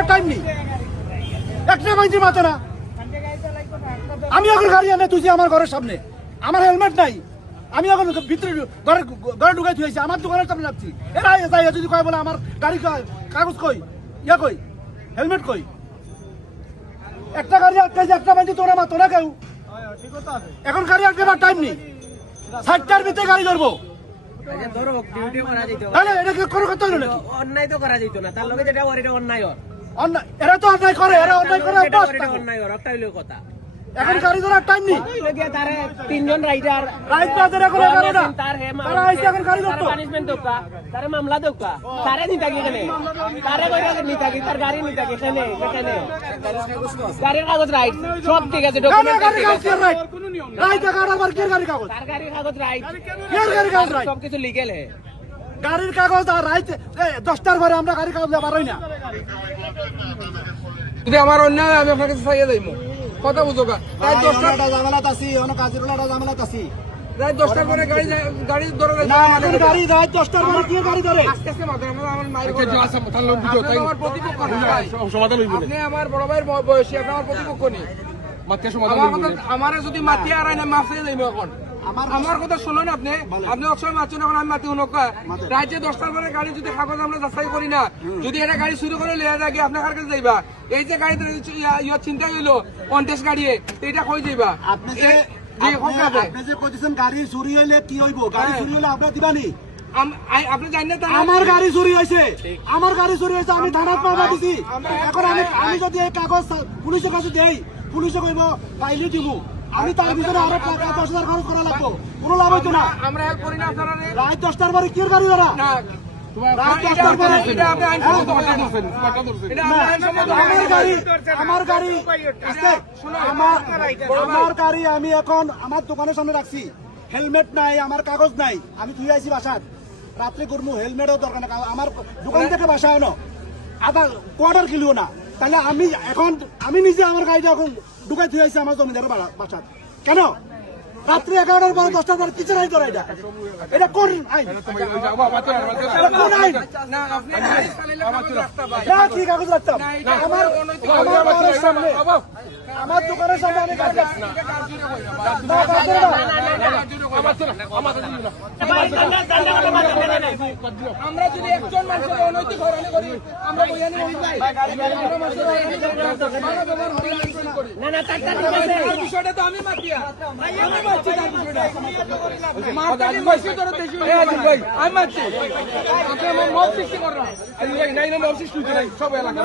করার টাইম নেই, একটা মাইন্ডি মাথা না। আমি এখন গাড়ি আনে তুই আমার ঘরের সামনে, আমার হেলমেট নাই, আমি এখন ভিতরে ঘরে ঢুকাই থুয়েছি, আমার দোকানের সামনে রাখছি। এরা যাই যদি কয় বলে আমার গাড়ি কাগজ কই, ইয়া কই, হেলমেট কই, একটা গাড়ি আটকাইছে, একটা মাইন্ডি তোরা মাতো না কেউ। এখন গাড়ি আটকাবার টাইম নেই, 60টার ভিতরে গাড়ি ধরবো। অন্যায় তো করা যেত না, তার লগে যেটা এটা অন্যায়। এরা তো অন্যায় করে, এরা অন্যায় করে অন্যায় একটা হইলো কথা। এখন গাড়ি ধরার টাইম নেই। তারে তিনজন রাইডার পানিশমেন্ট দোকা, তারে মামলা দোকা, তারে নিতাকি এখানে, তারে নিতাকি, তার গাড়ি নিতাকি এখানে, এখানে গাড়ির কাগজ রাইট সব ঠিক আছে, ডকুমেন্ট ঠিক আছে, তার গাড়ির কাগজ রাইট, সবকিছু লিগেল হে। গাড়ির কাগজ আর রাইট 10টার পরে আমরা গাড়ির কাগজ পারই না। যদি আমার অন্যায় আমি আপনার কাছে চাইয়া যাইব কথা বুঝো রাত জামেলাত আছি, অনেক কাজের জামেলাত আছি। রাত 10টার পরে গাড়ি ধরে গাড়ি রাত 10টার পরে কি গাড়ি ধরে? আপনি আমার বড় ভাইয়ের বয়সী, আপনি আমার প্রতিপক্ষ নেই। আমার যদি মাতি আর না মাফ চাই যাইব এখন। আমার কথা শুনুন, আপনি অবশ্যই মারছেন, এখন আমি মাতি উনকা রাজ্যে 10টার পরে গাড়ি যদি কাগজ আমরা যাচাই করি না, যদি এটা গাড়ি শুরু করে লিয়া যায় আপনার কাছে যাইবা, এই যে গাড়ি চিন্তা হইলো কন্টেস্ট গাড়ি, এটা কই যাইবা? আপনি যে কইছেন গাড়ি চুরি হইলে কি হইব? গাড়ি চুরি হইলে আপনারা দিবানি? আপনি জানেন না আমার গাড়ি চুরি হয়েছে, আমার গাড়ি চুরি হয়েছে, আমি থানাত পাবা দিছি। এখন আমি যদি এই কাগজ পুলিশের কাছে দেই, পুলিশে কইব ফাইলে দিব, আমি তার ভিতরে আরো 10,000 খরচ করা লাগবো, কোনো লাভ হইতো না। আমরা হেল্প করি না আপনারা। রাত 10টার পরে কি গাড়ি ধরা? আমার গাড়ি আমি এখন আমার দোকানের সামনে রাখছি, হেলমেট নাই, আমার কাগজ নাই, আমি তুই আইছি বাসাত, রাত্রে করবো, হেলমেটও দরকার না, আমার দোকান থেকে বাসা হনো আধা কোয়ার্টার কিলো না, তাহলে আমি নিজে আমার গাড়িটা এখন ঢুকাই থুই আইছি আমার জমিদারের বাসাত। কেন রাত্রি 11টার পরে 10টার পরে কিচেন আইন ধরা? এটা কোন আইন? কোন আইন? কি কাগজ রাখতাম আমার দোকানের সামনে, আমার দোকানের সামনে আমি গাড়ি রাখছি। আমরা যদি একজন মানুষের অনৈতিক হয়রানি করি, আমরা বইয়ানি বিষয়টা তো আমি মাতিয়া, আমি মারছি তার বিষয়টা, আমি মারছি, আপনি আমার মব সৃষ্টি করেন, সব এলাকা